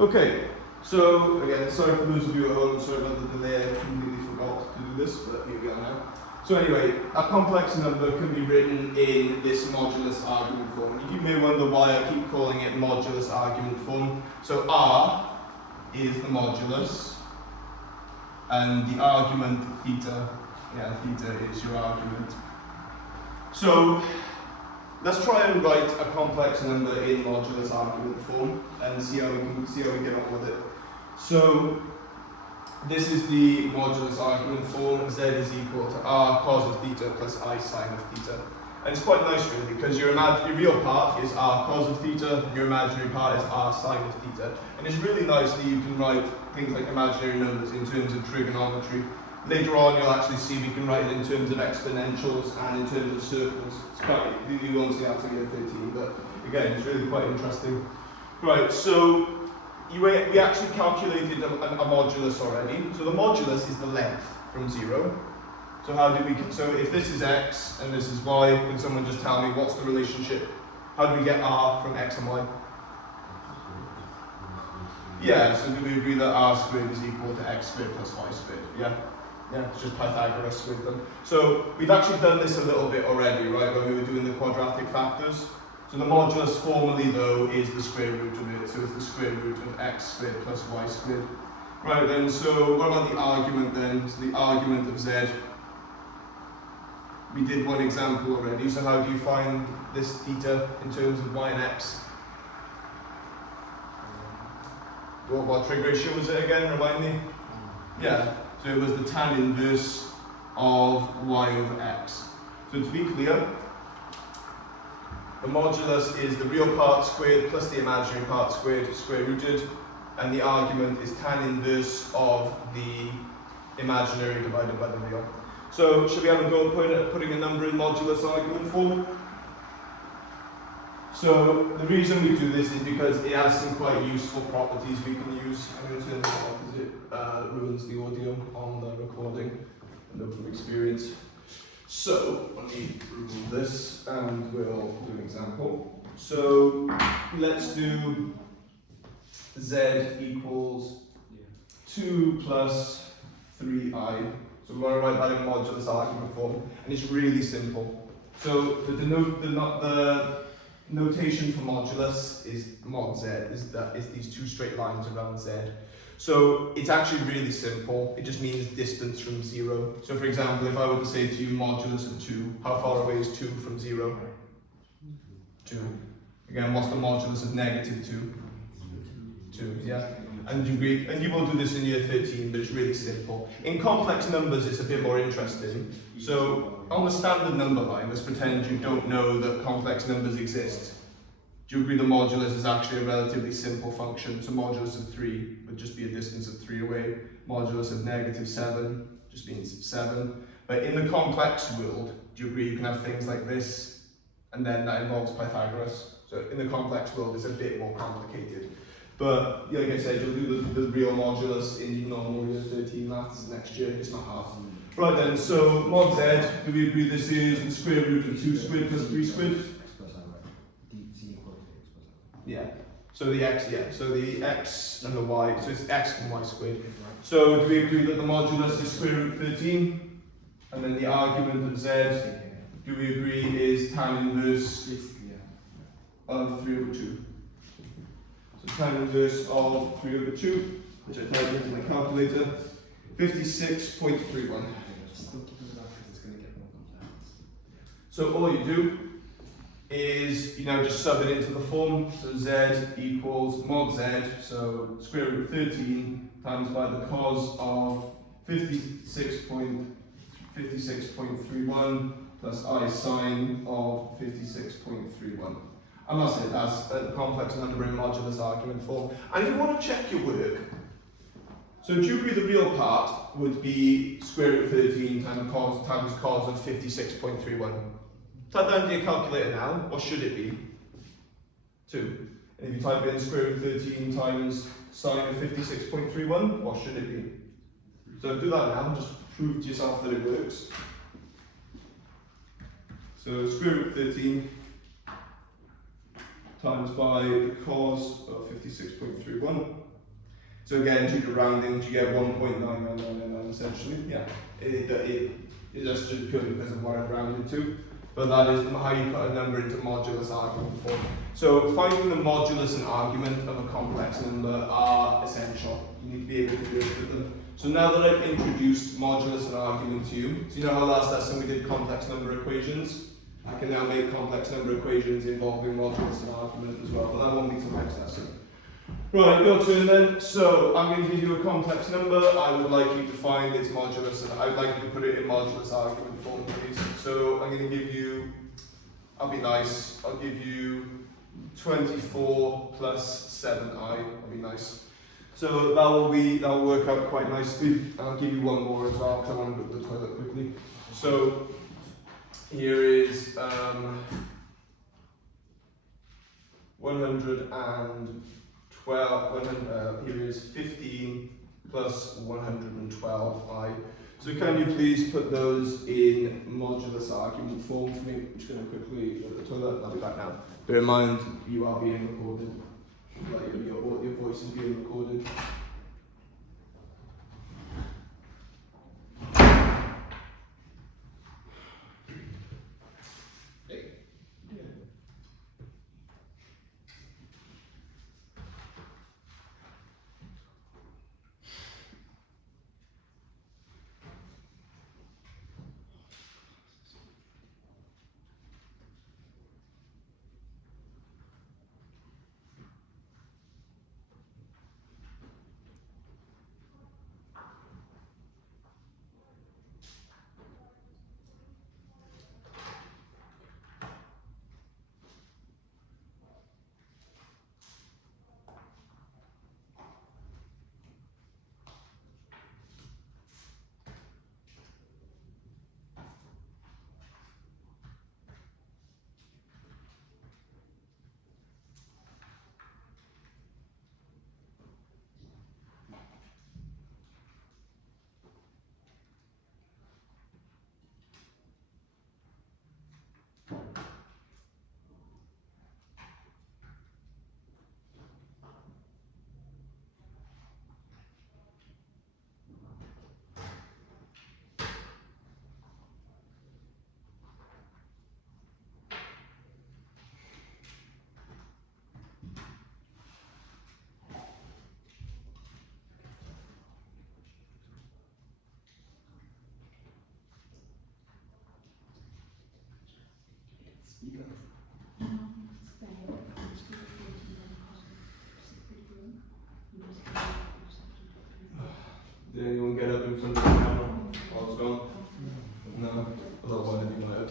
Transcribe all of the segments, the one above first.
Okay, so again, sorry for those of you at home, sorry about the delay, I completely forgot to do this, but here we are now. So anyway, a complex number can be written in this modulus argument form. You may wonder why I keep calling it modulus argument form. So R is the modulus, and the argument theta, theta is your argument. So let's try and write a complex number in modulus argument form and see how we get on with it. So this is the modulus argument form. Z is equal to R cos of theta plus I sine of theta. And it's quite nice really, because your real part is R cos of theta, and your imaginary part is R sine of theta. And it's really nice that you can write things like imaginary numbers in terms of trigonometry. Later on you'll actually see we can write it in terms of exponentials and in terms of circles. It's quite, you won't see that until year 13, but again, it's really quite interesting. Right, so we actually calculated a modulus already. So the modulus is the length from 0. So if this is x and this is y, can someone just tell me what's the relationship? How do we get r from x and y? Yeah, so do we agree that r squared is equal to x squared plus y squared? Yeah? Yeah, it's just Pythagoras with them. So we've actually done this a little bit already, right, when we were doing the quadratic factors. So the modulus formally, though, is the square root of it. So it's the square root of x squared plus y squared. Right then, so what about the argument then? So the argument of z. We did one example already, so how do you find this theta in terms of y and x? What trig ratio was it again, remind me? Yeah, so it was the tan inverse of y over x. So to be clear, the modulus is the real part squared plus the imaginary part squared, square rooted, and the argument is tan inverse of the imaginary divided by the real. So should we have a go at putting a number in modulus argument form? So the reason we do this is because it has some quite useful properties we can use. I'm going to turn this off because it ruins the audio on the recording. I know from experience. So let me remove this and we'll do an example. So let's do z equals 2 plus 3i. So we're going to write that in modulus argument form, and it's really simple. So the notation for modulus is mod z, is these two straight lines around z. So it's actually really simple. It just means distance from 0. So for example, if I were to say to you modulus of 2, how far away is 2 from 0? 2. Again, what's the modulus of negative 2? 2, yeah. And you will do this in year 13, but it's really simple. In complex numbers, it's a bit more interesting. So on the standard number line, let's pretend you don't know that complex numbers exist. Do you agree the modulus is actually a relatively simple function? So modulus of 3 would just be a distance of 3 away. Modulus of negative 7 just means 7. But in the complex world, do you agree you can have things like this? And then that involves Pythagoras. So in the complex world, it's a bit more complicated. But like I said, you'll do the real modulus in normal year 13 maths next year. It's not hard. Right then, so mod z, do we agree this is the square root of 2 squared plus 3 squared? Yeah. So the x, so the x and the y, so it's x and y squared. So do we agree that the modulus is square root 13? And then the argument of z, do we agree is tan inverse of 3 over 2? So tan inverse of 3 over 2, which I typed into my calculator, 56.31. So all you do is you now just sub it into the form. So z equals mod z, so square root 13 times by the cos of 56.31 plus I sine of 56.31. And that's it, that's a complex number in modulus argument form. And if you want to check your work, so do you agree the real part would be square root 13 times cos of 56.31? Type that into your calculator now, what should it be? 2. And if you type in square root 13 times sine of 56.31, what should it be? So do that now, just prove to yourself that it works. So square root 13 times by the cos of 56.31 1. So again, due to rounding, you get 1.99999 essentially. Yeah, that's just purely because of what I've rounded to. But that is how you put a number into modulus argument form. So finding the modulus and argument of a complex number are essential. You need to be able to do it with them. So now that I've introduced modulus and argument to you, so you know how last lesson we did complex number equations? I can now make complex number equations involving modulus and argument as well, but that won't be till next lesson. Right, your turn then. So I'm going to give you a complex number. I would like you to find its modulus, and I'd like you to put it in modulus argument form, please. So I'm going to give you, I'll be nice, I'll give you 24 plus 7i, I'll be nice. So that will work out quite nicely. And I'll give you one more as well, because I want to go to the toilet quickly. So here is here is 15 plus 112i. So can you please put those in modulus argument form for me? I'm just going to quickly go to the toilet and I'll be back now. Bear in mind, you are being recorded. Like your voice is being recorded. Did anyone get up in front of the camera while it's gone? No, I don't want anyone out.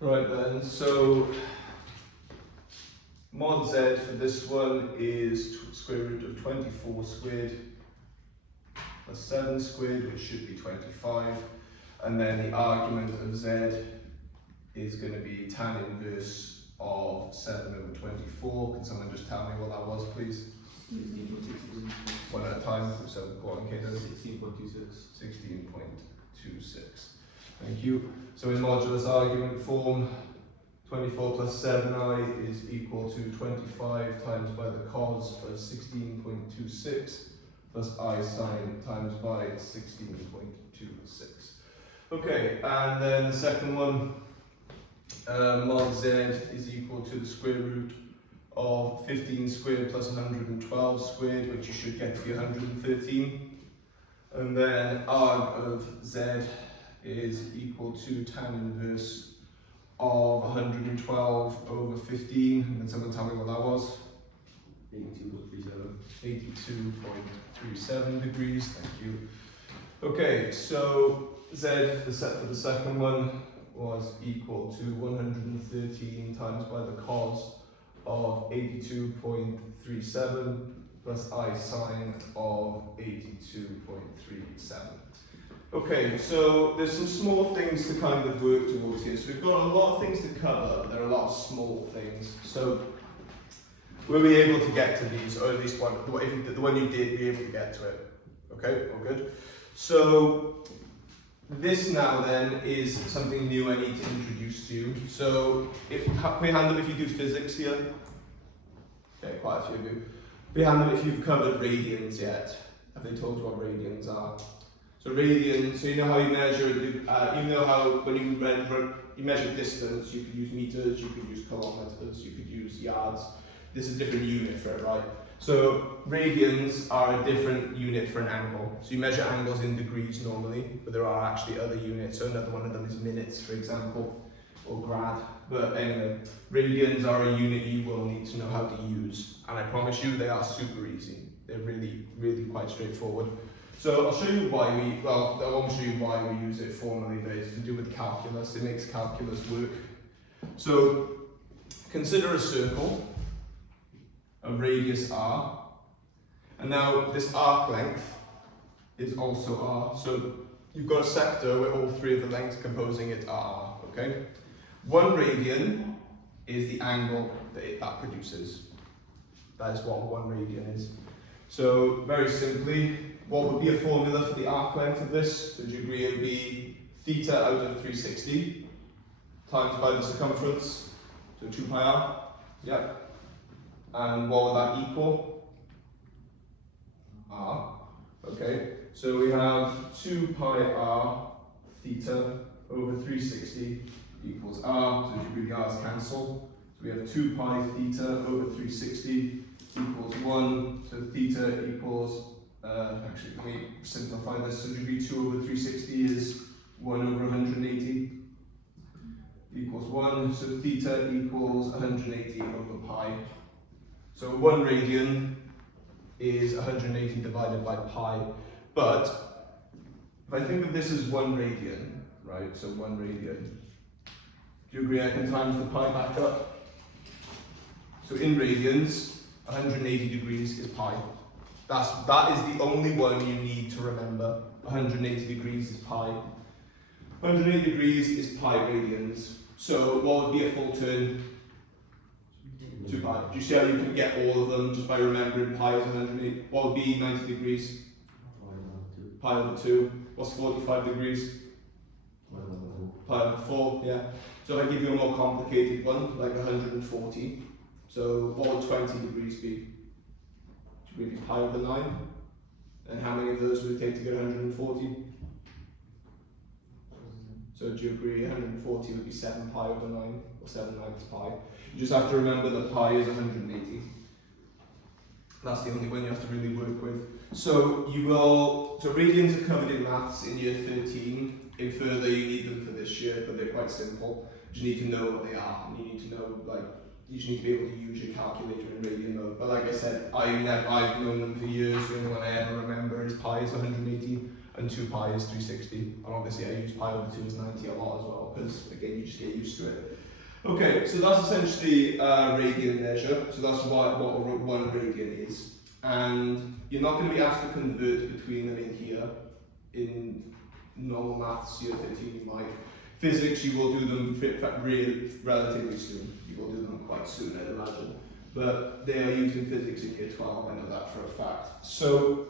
Right then, so mod z for this one is square root of 24 squared plus 7 squared, which should be 25. And then the argument of z is going to be tan inverse of 7 over 24. Can someone just tell me what that was, please? 16.26. One at a time, so go on, Kato. 16.26. 16.26. Thank you. So in modulus argument form, 24 plus 7i is equal to 25 times by the cos of 16.26 plus I sine times by 16.26. Okay, and then the second one, mod z is equal to the square root of 15 squared plus 112 squared, which you should get to be 113. And then arg of z is equal to tan inverse of 112 over 15. And then someone tell me what that was. 82.37. 82.37 degrees, thank you. Okay, so Z, the set for the second one, was equal to 113 times by the cos of 82.37 plus I sine of 82.37. Okay, so there's some small things to kind of work towards here. So we've got a lot of things to cover, but there are a lot of small things. So we'll be able to get to these, or at least the one you did, be able to get to it. Okay, all good. So this now then is something new I need to introduce to you. So if put your hand up if you do physics here. Okay, quite a few of you. Put your hand up if you've covered radians yet. Have they told you what radians are? So radians, so you know how you measure, you know how when you measure distance, you could use meters, you could use kilometers, you could use yards. This is a different unit for it, right? So radians are a different unit for an angle. So you measure angles in degrees normally, but there are actually other units. So another one of them is minutes, for example, or grad. But anyway, radians are a unit you will need to know how to use. And I promise you, they are super easy. They're really, really quite straightforward. So I'll show you why I won't show you why we use it formally, but it's to do with calculus. It makes calculus work. So consider a circle, a radius r, and now this arc length is also r. So you've got a sector where all three of the lengths composing it are r, okay? 1 radian is the angle that produces. That is what 1 radian is. So very simply, what would be a formula for the arc length of this? The degree would be theta out of 360 times by the circumference, so 2 pi r. Yep. And what would that equal? R. Okay. So we have 2 pi r theta over 360 equals r. So degree the r's cancel. So we have 2 pi theta over 360 equals 1. So theta equals, actually let me simplify this. So degree 2 over 360 is 1 over 180 equals 1. So theta equals 180 over pi. So 1 radian is 180 divided by pi. But if I think of this as 1 radian, right? So 1 radian. Do you agree I can times the pi back up? So in radians, 180 degrees is pi. That is the only one you need to remember. 180 degrees is pi. 180 degrees is pi radians. So what would be a full turn? 2 pi. Do you see how you can get all of them just by remembering pi is 180? What would be 90 degrees? Pi over 2. What's 45 degrees? Pi over 4, yeah. So if I give you a more complicated one, like 140. So what would 20 degrees be? Should be pi over 9? And how many of those would it take to get 140? So do you agree 140 would be 7 pi over 9, or 7 ninths pi? You just have to remember that pi is 180. That's the only one you have to really work with. So so radians are covered in maths in year 13. In further, you need them for this year, but they're quite simple. You need to know what they are, and you need to know, you just need to be able to use your calculator in radian mode. But like I said, I've known them for years. The only one I ever remember is pi is 180 and 2 pi is 360. And obviously I use pi over 2 is 90 a lot as well, because again, you just get used to it. Okay, so that's essentially a radian measure. So that's what 1 radian is. And you're not going to be asked to convert between them in here. In normal maths, year 13 you might. Physics, you will do them relatively soon. You will do them quite soon, I'd imagine. But they are used in physics in year 12, I know that for a fact. So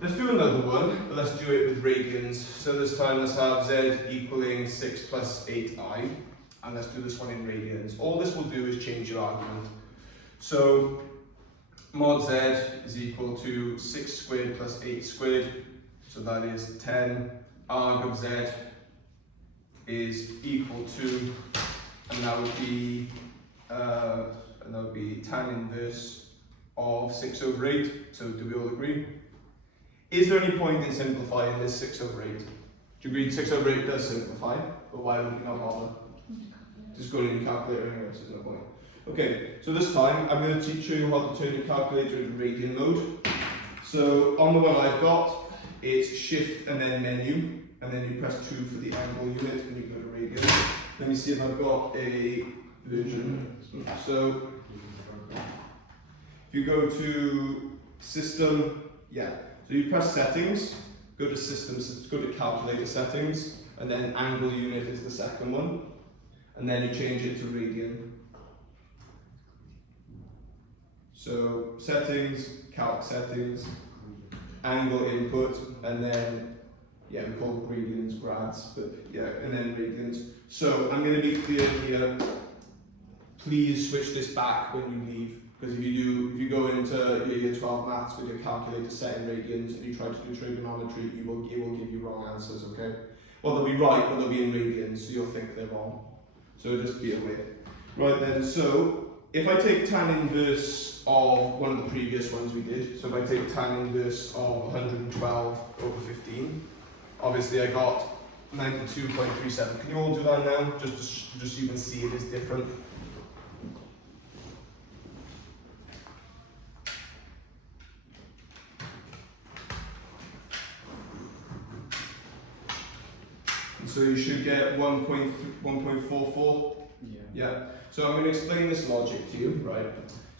let's do another one, but let's do it with radians. So this time let's have z equaling 6 plus 8i, and let's do this one in radians. All this will do is change your argument. So mod z is equal to 6 squared plus 8 squared, so that is 10. Arg of z is equal to, and that would be tan inverse of 6 over 8. So do we all agree? Is there any point in simplifying this 6 over 8? Do you agree 6 over 8 does simplify, but why would we not bother? Just go to your calculator anyway, so there's no point. Okay, so this time I'm going to show you how to turn your calculator into radian mode. So on the one I've got, it's shift and then menu, and then you press 2 for the angle unit and you go to radian. Let me see if I've got a version. So if you go to system, yeah, so you press settings, go to systems, go to calculator settings, and then angle unit is the second one, and then you change it to radian. So settings, calc settings, angle input, and then, yeah, we call radians grads, but yeah, and then radians. So I'm going to be clear here, please switch this back when you leave, because if you go into your year 12 maths with your calculator set in radians and you try to do trigonometry, it will give you wrong answers, okay? Well, they'll be right, but they'll be in radians, so you'll think they're wrong. So just be aware. Right then, so if I take tan inverse of one of the previous ones we did, so if I take tan inverse of 112 over 15, obviously I got 92.37. Can you all do that now? Just so you can see it is different. So you should get 1.44. Yeah. So I'm going to explain this logic to you, right?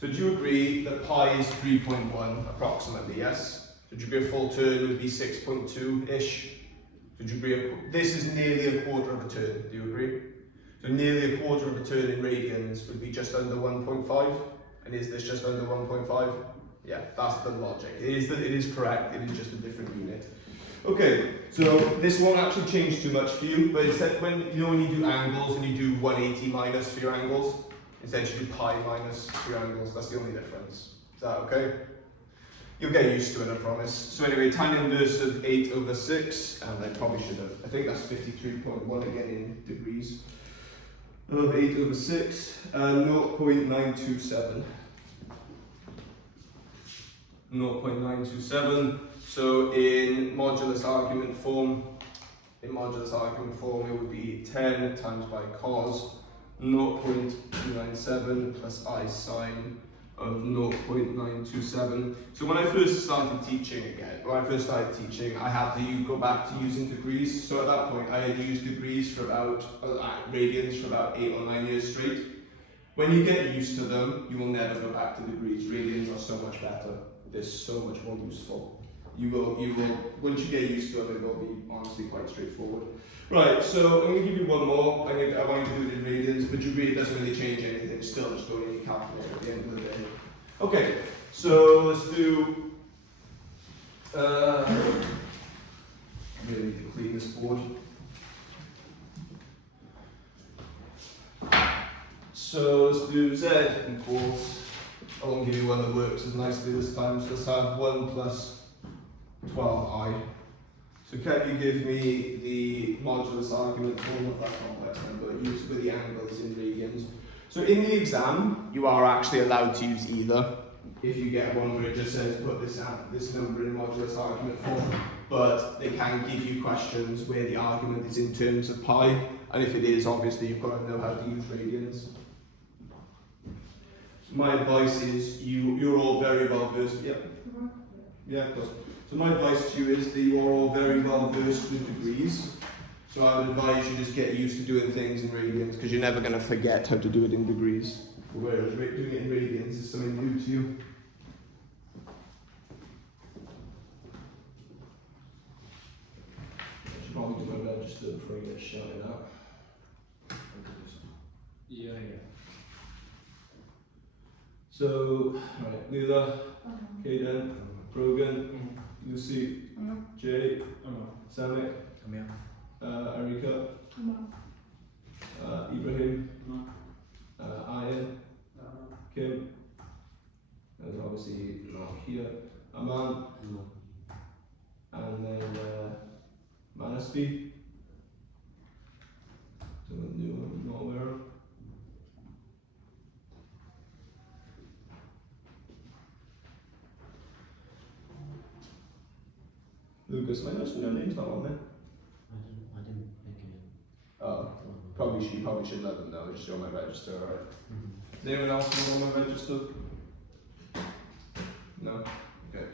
So do you agree that pi is 3.1 approximately, yes? So do you agree a full turn would be 6.2-ish? So do you agree this is nearly a quarter of a turn, do you agree? So nearly a quarter of a turn in radians would be just under 1.5, and is this just under 1.5? Yeah, that's the logic. It is correct, it is just a different unit. Okay, so this won't actually change too much for you, but instead when you do angles and you do 180 minus for your angles, instead you do pi minus for your angles, that's the only difference. Is that okay? You'll get used to it, I promise. So anyway, tan inverse of 8 over 6, and I probably should have, I think that's 53.1 again in degrees, of 8 over 6, 0.927. 0.927. So in modulus argument form, it would be 10 times by cos 0.297 plus I sine of 0.927. So when I first started teaching, I had to go back to using degrees. So at that point, I had used degrees for about, radians for about 8 or 9 years straight. When you get used to them, you will never go back to degrees. Radians are so much better. They're so much more useful. You will, once you get used to them, it will be honestly quite straightforward. Right, so I'm going to give you one more. I want you to do it in radians, but it doesn't really change anything. It's still just going in your calculator at the end of the day. Okay, so let's do, really need to clean this board. So let's do z equals, I won't give you one that works as nicely this time, so let's have 1 plus 12i. So can you give me the modulus argument form of that complex number used with the angles in radians? So in the exam, you are actually allowed to use either. If you get one where it just says put this number in modulus argument form, but they can give you questions where the argument is in terms of pi, and if it is, obviously you've got to know how to use radians. So my advice is you're all very well versed. Yeah, of course. So my advice to you is that you are all very well versed with degrees. So I would advise you just get used to doing things in radians, because you're never going to forget how to do it in degrees. Whereas doing it in radians is something new to you. I should probably do my register before I get shouted out. Yeah. So, right, Lila, Kaden, Brogan, Lucy, Jay, Samek, Erika, Ibrahim, Ian, Kim, and obviously not here, Aman, and then Manaspi, someone new I'm not aware of. Lucas, my name's not on there. I didn't make it. Oh, probably should let them know. Just show my register, alright. Does anyone else want to register? No? Okay.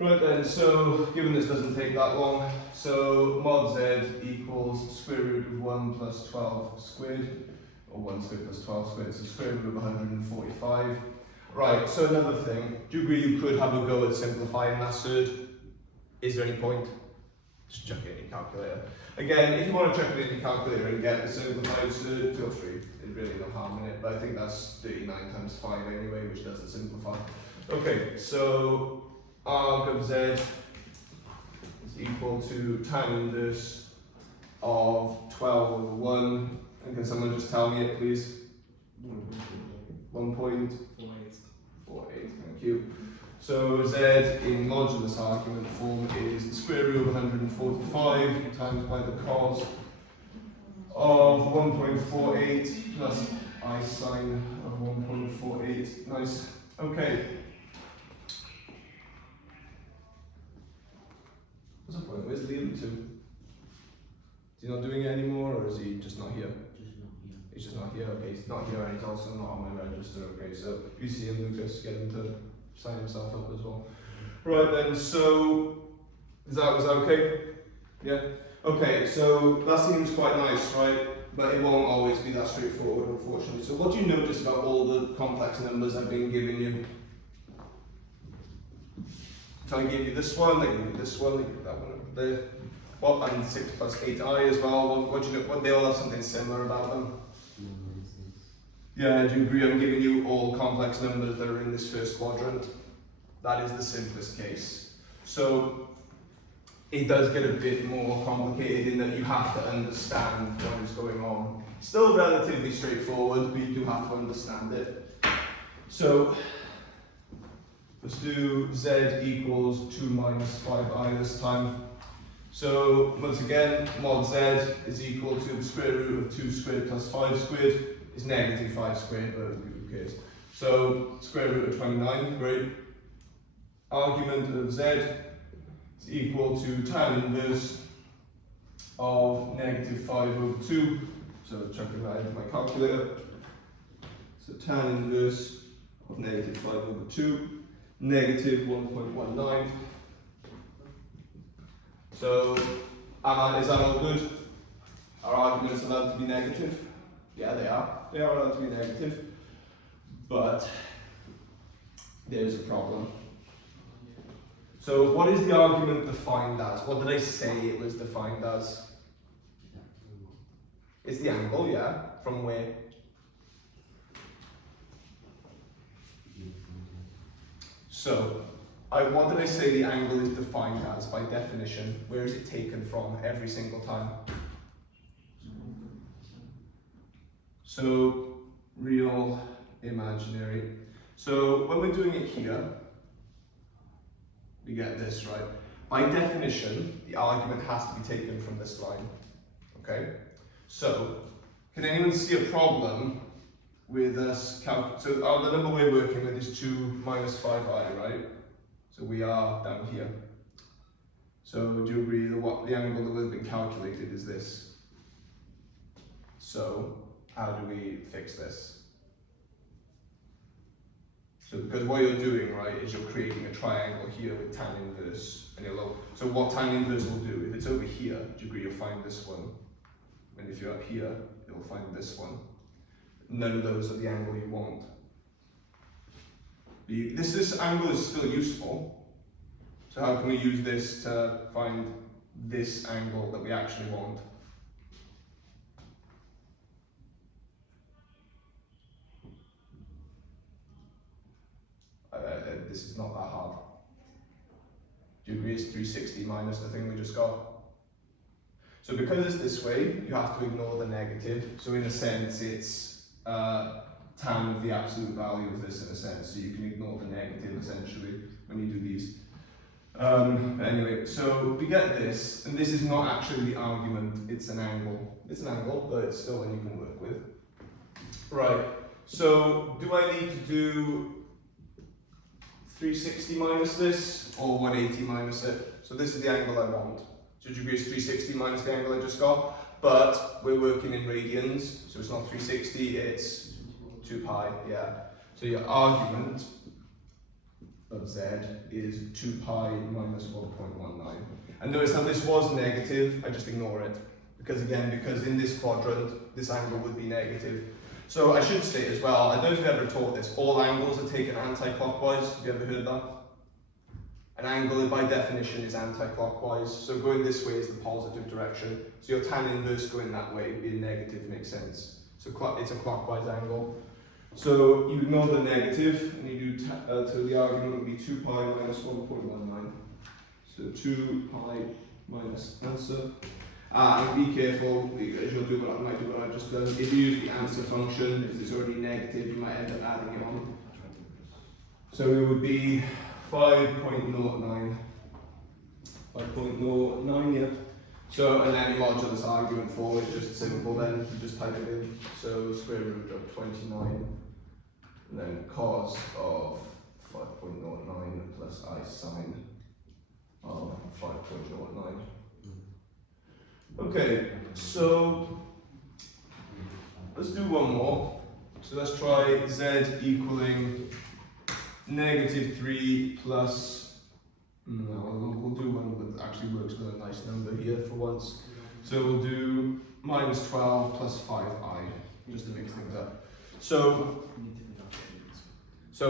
Right then, so given this doesn't take that long, so mod z equals square root of 1 plus 12 squared, or 1 squared plus 12 squared, so square root of 145. Right, so another thing, do you agree you could have a go at simplifying that surd? Is there any point? Just chuck it in your calculator. Again, if you want to chuck it in your calculator and get the simplified surd, feel free. There's really no harm in it, but I think that's 39 times 5 anyway, which doesn't simplify. Okay, so arg of z is equal to tan inverse of 12 over 1. And can someone just tell me it, please? 1.48. Thank you. So z in modulus argument form is the square root of 145 times by the cos of 1.48 plus I sine of 1.48. Nice. Okay. What's the point? Where's the other two? Is he not doing it anymore, or is he just not here? He's just not here. Okay, he's not here, and he's also not on my register. Okay, so you see him, Lucas, get him to sign himself up as well. Right then, so was that okay? Yeah. Okay, so that seems quite nice, right? But it won't always be that straightforward, unfortunately. So what do you notice about all the complex numbers I've been giving you? So I gave you this one, I gave you this one, I gave you that one over there. What, and 6 plus 8i as well. What do you know? What, they all have something similar about them. Yeah, do you agree? I'm giving you all complex numbers that are in this first quadrant. That is the simplest case. So it does get a bit more complicated in that you have to understand what is going on. Still relatively straightforward, but you do have to understand it. So let's do z equals 2 minus 5i this time. So once again, mod z is equal to the square root of 2 squared plus 5 squared is negative 5 squared, but who cares? So square root of 29, great. Argument of z is equal to tan inverse of negative 5 over 2. So chucking that into my calculator. So tan inverse of negative 5 over 2, negative 1.19. So, is that all good? Are arguments allowed to be negative? Yeah, they are. They are allowed to be negative. But there's a problem. So, what is the argument defined as? What did I say it was defined as? It's the angle, yeah? From where? So, what did I say the angle is defined as by definition? Where is it taken from every single time? So, real, imaginary. So, when we're doing it here, we get this, right? By definition, the argument has to be taken from this line. Okay? So, can anyone see a problem with us so the number we're working with is 2 minus 5i, right? So we are down here. So do you agree that what the angle that would have been calculated is this? So how do we fix this? So because what you're doing, right, is you're creating a triangle here with tan inverse and your low. So what tan inverse will do, if it's over here, do you agree you'll find this one? And if you're up here, you'll find this one. None of those are the angle you want. This angle is still useful. So how can we use this to find this angle that we actually want? This is not that hard. Do you agree it's 360 minus the thing we just got? So because it's this way, you have to ignore the negative. So in a sense, it's tan of the absolute value of this in a sense. So you can ignore the negative essentially when you do these. Anyway, so we get this, and this is not actually the argument, it's an angle. It's an angle, but it's still one you can work with. Right, so do I need to do 360 minus this, or 180 minus it? So this is the angle I want. So do you agree it's 360 minus the angle I just got? But we're working in radians, so it's not 360, it's 2 pi, yeah. So your argument of z is 2 pi minus 1.19. And notice how this was negative, I just ignore it. Because in this quadrant, this angle would be negative. So I should state as well, I don't know if you've ever taught this, all angles are taken anti-clockwise. Have you ever heard that? An angle by definition is anti-clockwise, so going this way is the positive direction. So your tan inverse going that way being negative makes sense. So it's a clockwise angle. So you ignore the negative and you do, so the argument would be 2 pi minus 1.19. So 2 pi minus answer. And be careful, as you'll do what I might do what I've just done. If you use the answer function, because it's already negative, you might end up adding it on. So it would be 5.09. 5.09, yeah. So, and then you modulus argument form, it's just simple then, you just type it in. So square root of 29, and then cos of 5.09 plus I sine of 5.09. Okay, so let's do one more. So let's try z equaling negative 3 plus, no, we'll do one that actually works with a nice number here for once. So we'll do minus 12 plus 5i, just to mix things up. So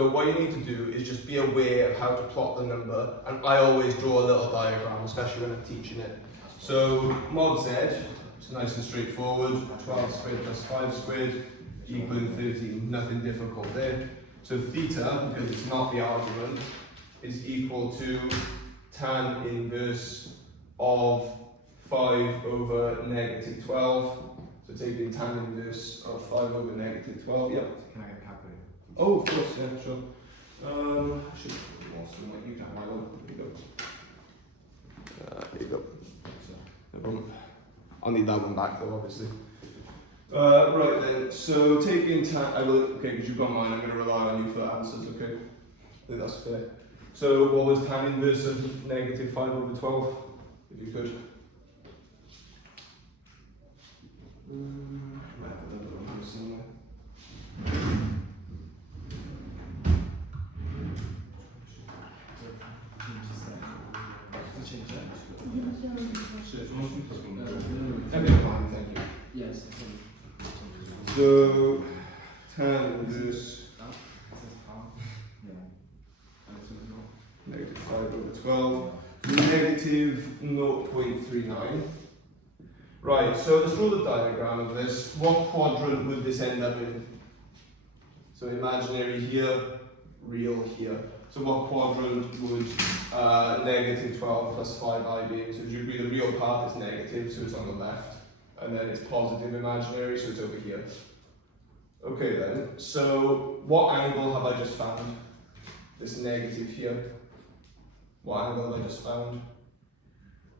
what you need to do is just be aware of how to plot the number, and I always draw a little diagram, especially when I'm teaching it. So mod z, it's nice and straightforward, 12 squared plus 5 squared equaling 13, nothing difficult there. So theta, because it's not the argument, is equal to tan inverse of 5 over negative 12. So taking tan inverse of 5 over negative 12, yeah. Can I get a calculator? Oh, of course, yeah, sure. I should put more somewhere. You can have my one. Here you go. Here you go. No problem. I'll need that one back though, obviously. Right then, so taking tan, okay, because you've got mine, I'm going to rely on you for answers, okay? I think that's fair. So what was tan inverse of negative 5 over 12, if you could? Might have another one here somewhere. Thank you. Yes. So tan inverse negative 5 over 12, negative 0.39. Right, so let's draw the diagram of this. What quadrant would this end up in? So imaginary here, real here. So what quadrant would negative 12 plus 5i be? So you agree the real part is negative, so it's on the left. And then it's positive imaginary, so it's over here. Okay then, so what angle have I just found? This negative here. What angle have I just found?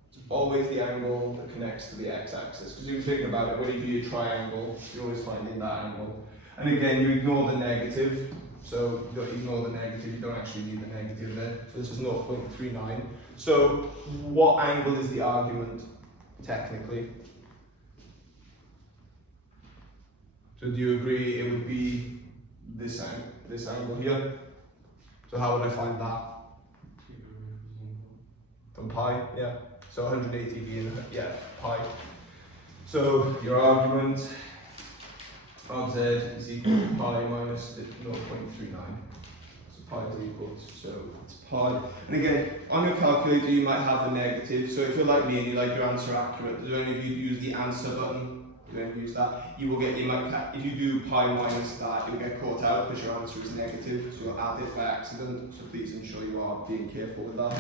It's always the angle that connects to the x-axis. Because you think about it, when you do a triangle, you're always finding that angle. And again, you ignore the negative. So you don't ignore the negative, you don't actually need the negative there. So this is 0.39. So what angle is the argument, technically? So do you agree it would be this angle here? So how would I find that? From pi, yeah. So 180 being, yeah, pi. So your argument of z is equal to pi minus 0.39. So pi is equal to, so it's pi. And again, on your calculator you might have a negative. So if you're like me and you like your answer accurate, do any of you use the answer button? Do any of you use that? You will get, if you do pi minus that, you'll get caught out because your answer is negative. So you'll add it by accident. So please ensure you are being careful with that.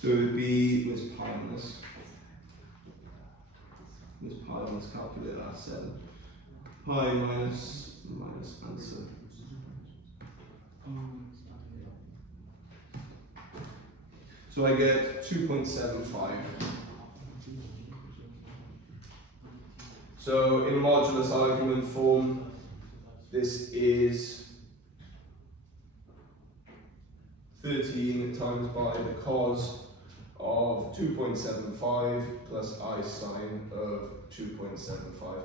So it would be, where's pi on this? Where's pi on this calculator? That's 7. Pi minus answer. So I get 2.75. So in modulus argument form, this is 13 times by the cos of 2.75 plus I sine of 2.75.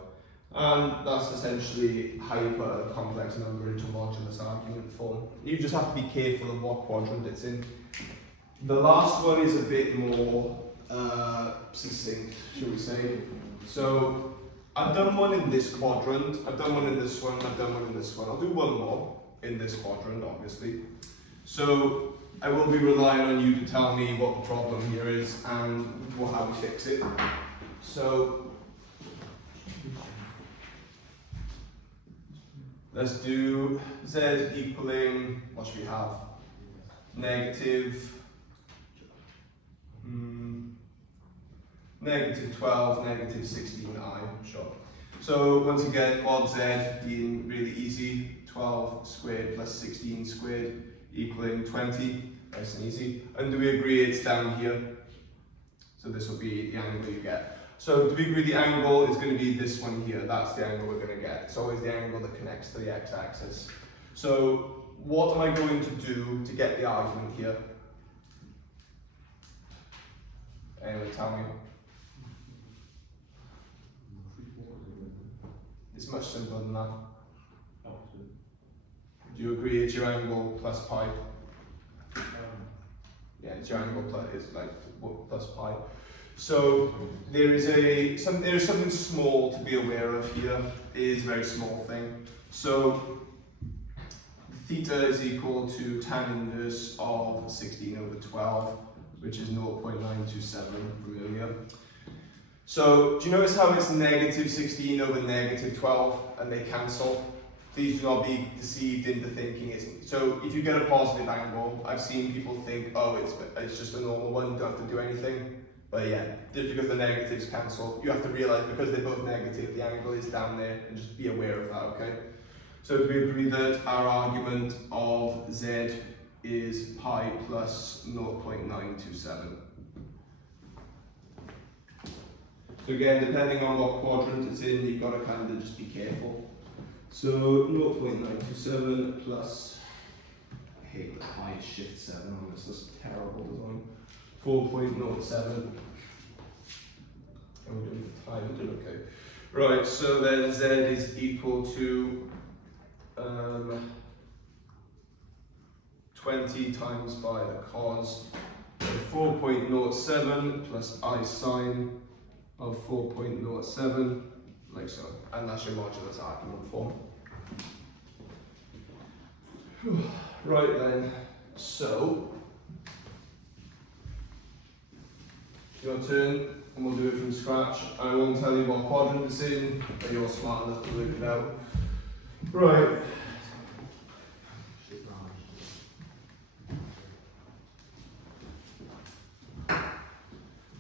And that's essentially how you put a complex number into modulus argument form. You just have to be careful of what quadrant it's in. The last one is a bit more succinct, shall we say. So I've done one in this quadrant, I've done one in this one, I've done one in this one. I'll do one more in this quadrant, obviously. So I will be relying on you to tell me what the problem here is and how we fix it. So let's do z equaling, what should we have? Negative 12, negative 16i, sure. So once again, mod z being really easy, 12 squared plus 16 squared equaling 20, nice and easy. And do we agree it's down here? So this will be the angle you get. So do we agree the angle is going to be this one here? That's the angle we're going to get. It's always the angle that connects to the x-axis. So what am I going to do to get the argument here? Anyone tell me? It's much simpler than that. Do you agree it's your angle plus pi? Yeah, it's your angle plus, it's like plus pi. So there is something small to be aware of here. It is a very small thing. So theta is equal to tan inverse of 16 over 12, which is 0.927 from earlier. So do you notice how it's negative 16 over negative 12 and they cancel? Please do not be deceived into thinking it's, so if you get a positive angle, I've seen people think, oh, it's just a normal one, you don't have to do anything. But yeah, just because the negatives cancel, you have to realize because they're both negative, the angle is down there, and just be aware of that, okay? So do we agree that our argument of z is pi plus 0.927? So again, depending on what quadrant it's in, you've got to kind of just be careful. So 0.927 plus, I hate that pi shift 7 on this, that's terrible design. 4.07. And we're doing the time, we're doing okay. Right, so then z is equal to 20 times by the cos of 4.07 plus I sine of 4.07, like so. And that's your modulus argument form. Right then, so your turn, and we'll do it from scratch. I won't tell you what quadrant it's in, but you're smart enough to work it out. Right.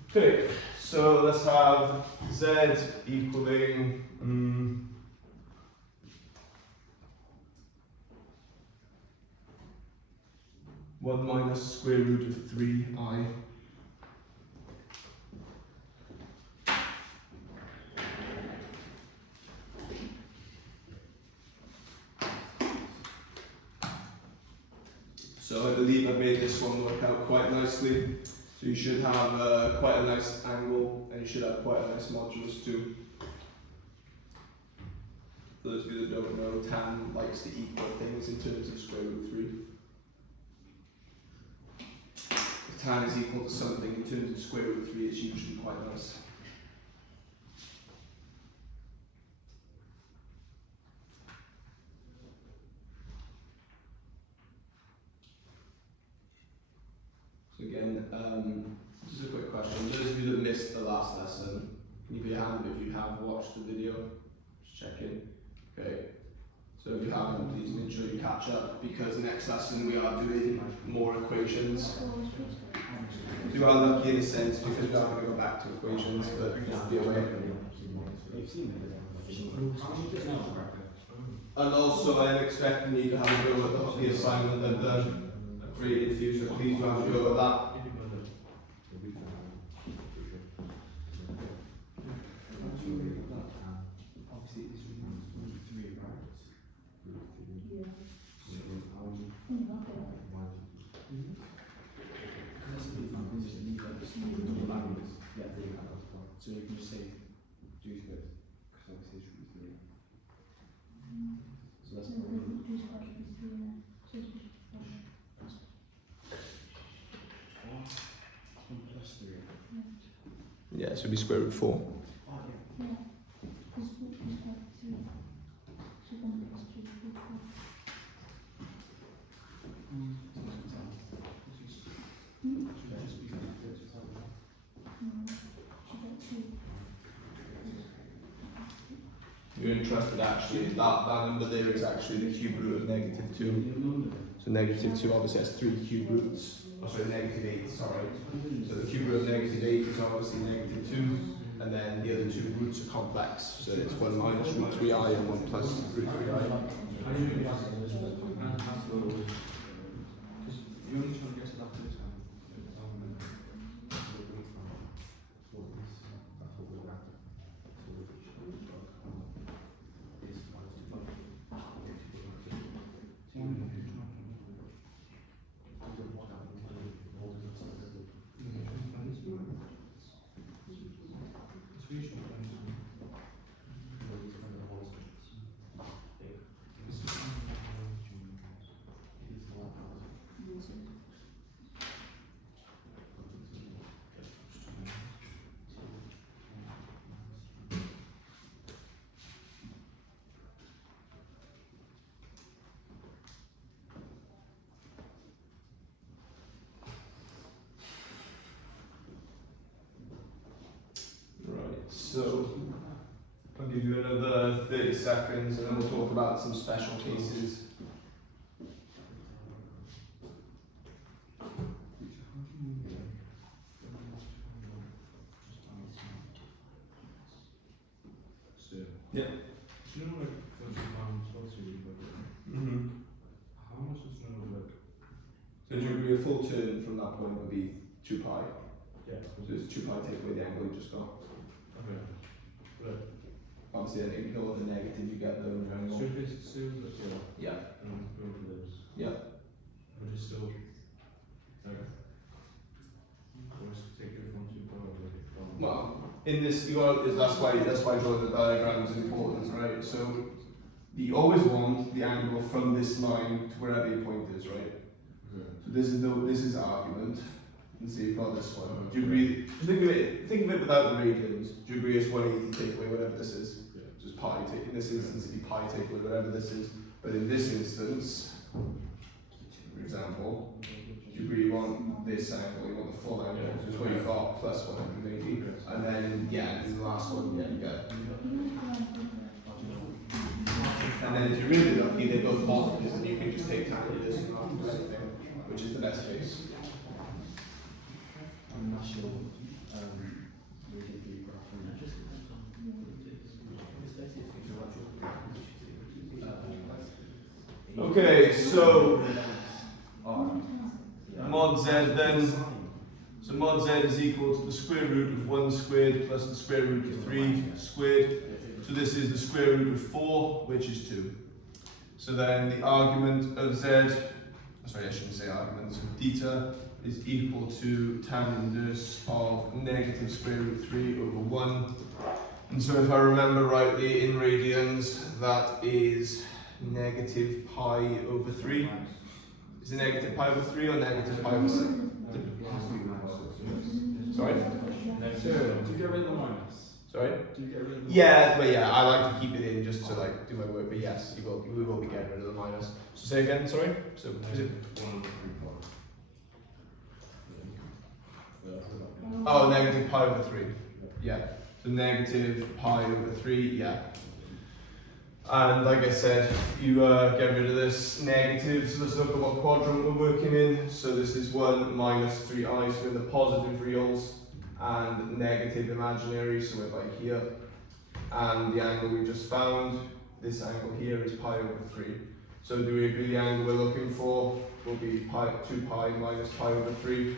Okay, so let's have z equaling 1 minus square root of 3i. So I believe I've made this one work out quite nicely. So you should have quite a nice angle, and you should have quite a nice modulus too. For those of you that don't know, tan likes to equal things in terms of square root of 3. If tan is equal to something in terms of square root of 3, it's usually quite nice. So again, just a quick question. Those of you that missed the last lesson, can you put your hand if you have watched the video? Just check in. Okay. So if you haven't, please make sure you catch up, because next lesson we are doing more equations. You are lucky in a sense because we are going to go back to equations, but just be aware. And also I'm expecting you to have a go at the assignment I've done. Created future, please don't have a go at that. So you can just say, do this. So that's Yeah, so it'd be square root 4. You're interested actually, that number there is actually the cube root of -2. So -2 obviously has 3 cube roots. Oh, sorry, -8, sorry. So the cube root of -8 is obviously -2, and then the other 2 roots are complex. So it's 1 minus root 3i and 1 plus root 3i. So I'll give you another 30 seconds and then we'll talk about some special cases. Yeah. Do you know like how much is like? So do you agree a full turn from that point would be 2 pi? Yeah. So it's 2 pi take away the angle you just got. Okay. Right. Obviously then ignore the negative you get though in your angle. So if it's still Yeah. and over this. Yeah. But it's still okay. Or take it from 2 pi from Well, in this, that's why drawing the diagram is important, right? So you always want the angle from this line to wherever your point is, right? So this is the argument. And so you've got this one. Do you agree? Think of it without the radians. Do you agree it's 180 take away whatever this is? Yeah. Just pi take. In this instance, it'd be pi take away whatever this is. But in this instance, for example, do you really want this angle? You want the full angle, which is what you've got plus 180. And then the last one, you get. And then if you're really lucky, they both positives, and you can just take tan of this and not do anything, which is the best case. I'm not sure. Okay, so mod z then. So mod z is equal to the square root of 1 squared plus the square root of 3 squared. So this is the square root of 4, which is 2. So then the argument of z, sorry, I shouldn't say argument, so theta is equal to tan inverse of negative square root 3 over 1. And so if I remember rightly in radians, that is negative pi over 3. Is it negative pi over 3 or negative pi over 6? Sorry? Do you get rid of the minus? Sorry? Do you get rid of the Yeah, but yeah, I like to keep it in just to like do my work, but yes, we will be getting rid of the minus. So say again, sorry? So is it? Oh, negative pi over 3. Yeah. So negative pi over 3, yeah. And like I said, you get rid of this negative, so let's look at what quadrant we're working in. So this is 1 minus 3i, so in the positive reals, and negative imaginary, so we're by here. And the angle we just found, this angle here is pi over 3. So do we agree the angle we're looking for will be 2 pi minus pi over 3?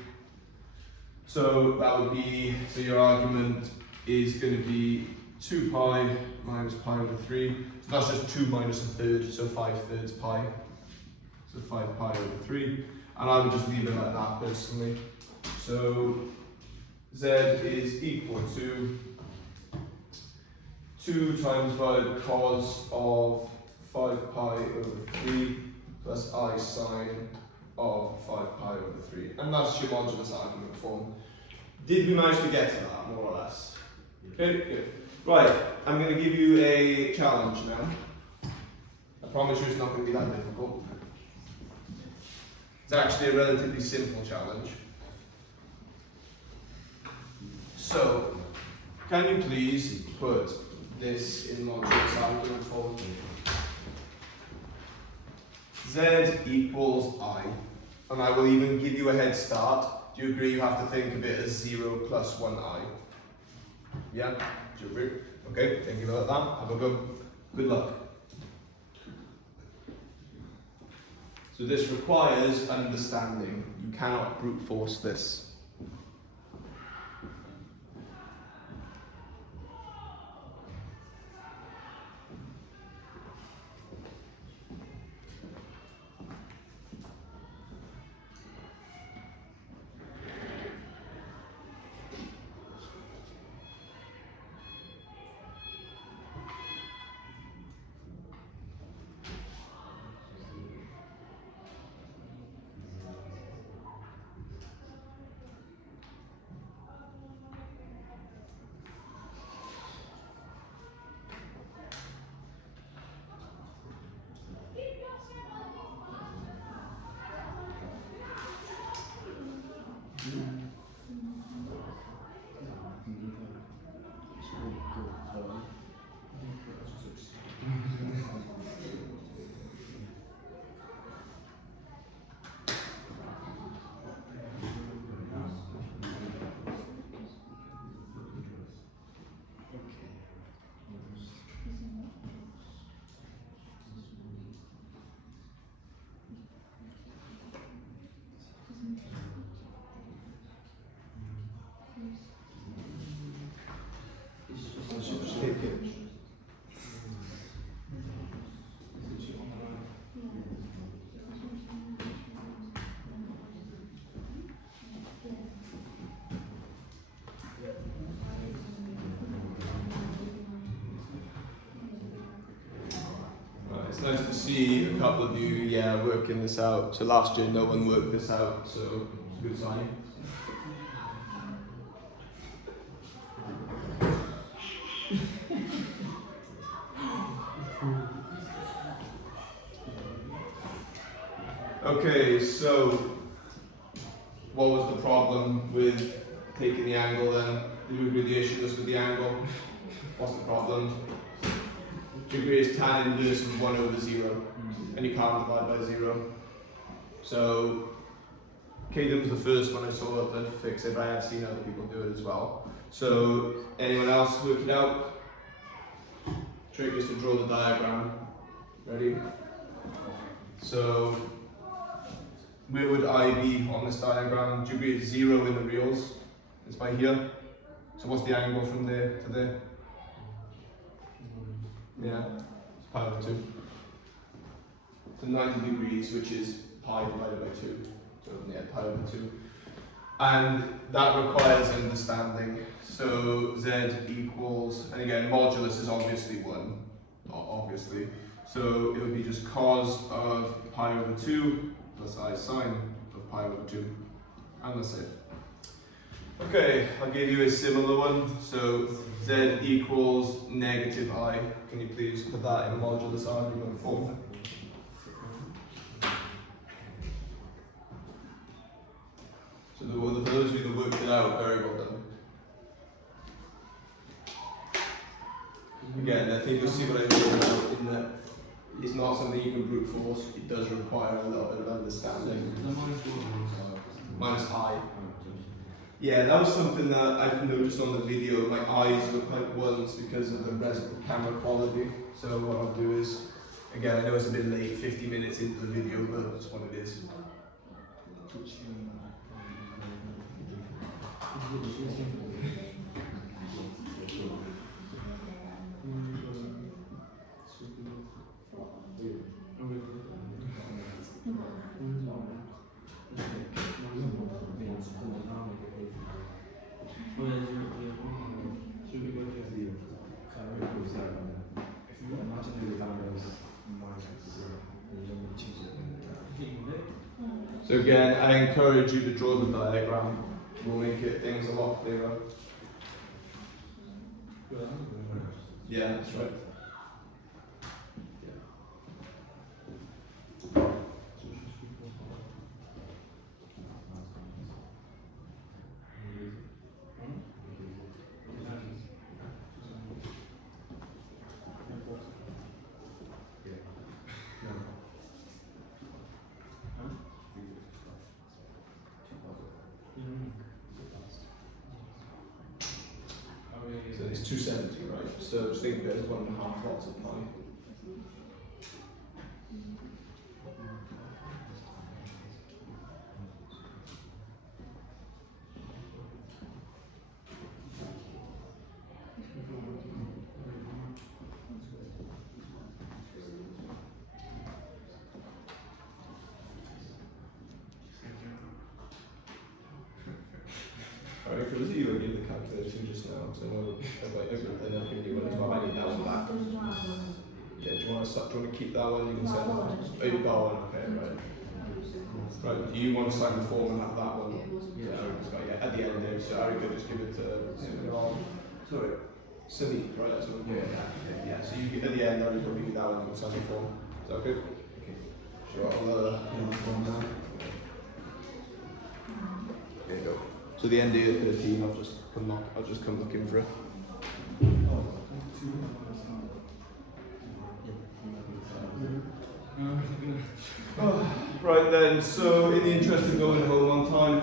So that would be, so your argument is going to be 2 pi minus pi over 3. So that's just 2 minus a third, so 5/3 pi. So 5 pi over 3. And I would just leave it like that personally. So z is equal to 2 times by cos of 5 pi over 3 plus I sine of 5 pi over 3. And that's your modulus argument form. Did we manage to get to that, more or less? Okay, good. Right, I'm going to give you a challenge now. I promise you it's not going to be that difficult. It's actually a relatively simple challenge. So, can you please put this in modulus argument form? Z equals I, and I will even give you a head start. Do you agree you have to think of it as 0 plus 1i? Yeah? Do you agree? Okay, think about that. Have a go. Good luck. So this requires understanding. You cannot brute force this. It's nice to see a couple of you, working this out. So last year no one worked this out, so it's a good sign. Okay, so what was the problem with taking the angle then? Did we agree the issue was with the angle? What's the problem? Degree is tan inverse of 1 over 0, and you can't divide by 0. So, Kadam's the first one I saw to fix it, but I have seen other people do it as well. So, anyone else work it out? Trick is to draw the diagram. Ready? So, where would I be on this diagram? Degree is 0 in the reals. It's by here. So what's the angle from there to there? Yeah, it's pi over 2. So 90 degrees, which is pi divided by 2. So yeah, pi over 2. And that requires understanding. So z equals, and again, modulus is obviously 1, obviously. So it would be just cos of pi over 2 plus I sine of pi over 2. And that's it. Okay, I'll give you a similar one. So z equals negative I. Can you please put that in modulus argument form? So for those of you that worked it out, very well done. Again, I think you'll see what I mean now in that it's not something you can brute force. It does require a little bit of understanding. Minus I. Yeah, that was something that I've noticed on the video. My eyes look like ones because of the camera quality. So what I'll do is, again, I know it's a bit late, 50 minutes into the video, but that's what it is. So again, I encourage you to draw the diagram. We'll make things a lot clearer. Yeah, that's right. So it's 270, right? So just think there's 1.5 lots of pi. Alright, because you don't need the calculation just now, so I know if I open it, then I'll give you one as well. I need that one back. Yeah, do you want to keep that one? You can send it. Oh, you got one, okay, right. Right, do you want to sign the form and have that one? Yeah, yeah, at the end there, so I could just give it to sorry, Simi, right, that's what yeah, so you get at the end, I'll give you that one, you can sign the form. Is that okay? Okay. Sure, I'll form now. There you go. So the end of the team, I'll just come looking for it. Oh, right then, so in the interest of going home on time.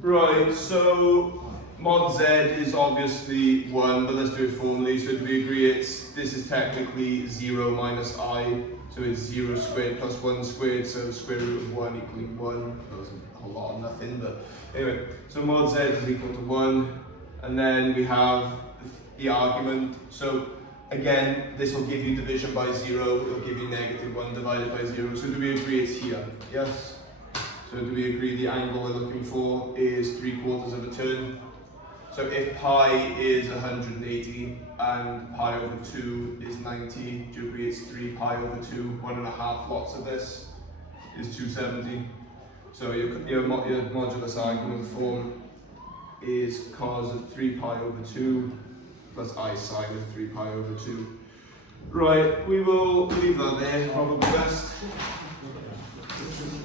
Right, so mod z is obviously 1, but let's do it formally. So we agree this is technically 0 minus I. So it's 0 squared plus 1 squared, so square root of 1 equaling 1. That was a whole lot of nothing, but anyway. So mod z is equal to 1, and then we have the argument. So again, this will give you division by 0, it will give you negative 1 divided by 0. So do we agree it's here? Yes? So do we agree the angle we're looking for is 3/4 of a turn? So if pi is 180 and pi over 2 is 90, do you agree it's 3 pi over 2? 1.5 lots of this is 270. So your modulus argument form is cos of 3 pi over 2 plus I sine of 3 pi over 2. Right, we will leave that there, probably best.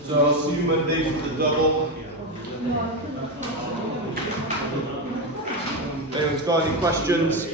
So I'll see you Monday for the double. Anyone's got any questions?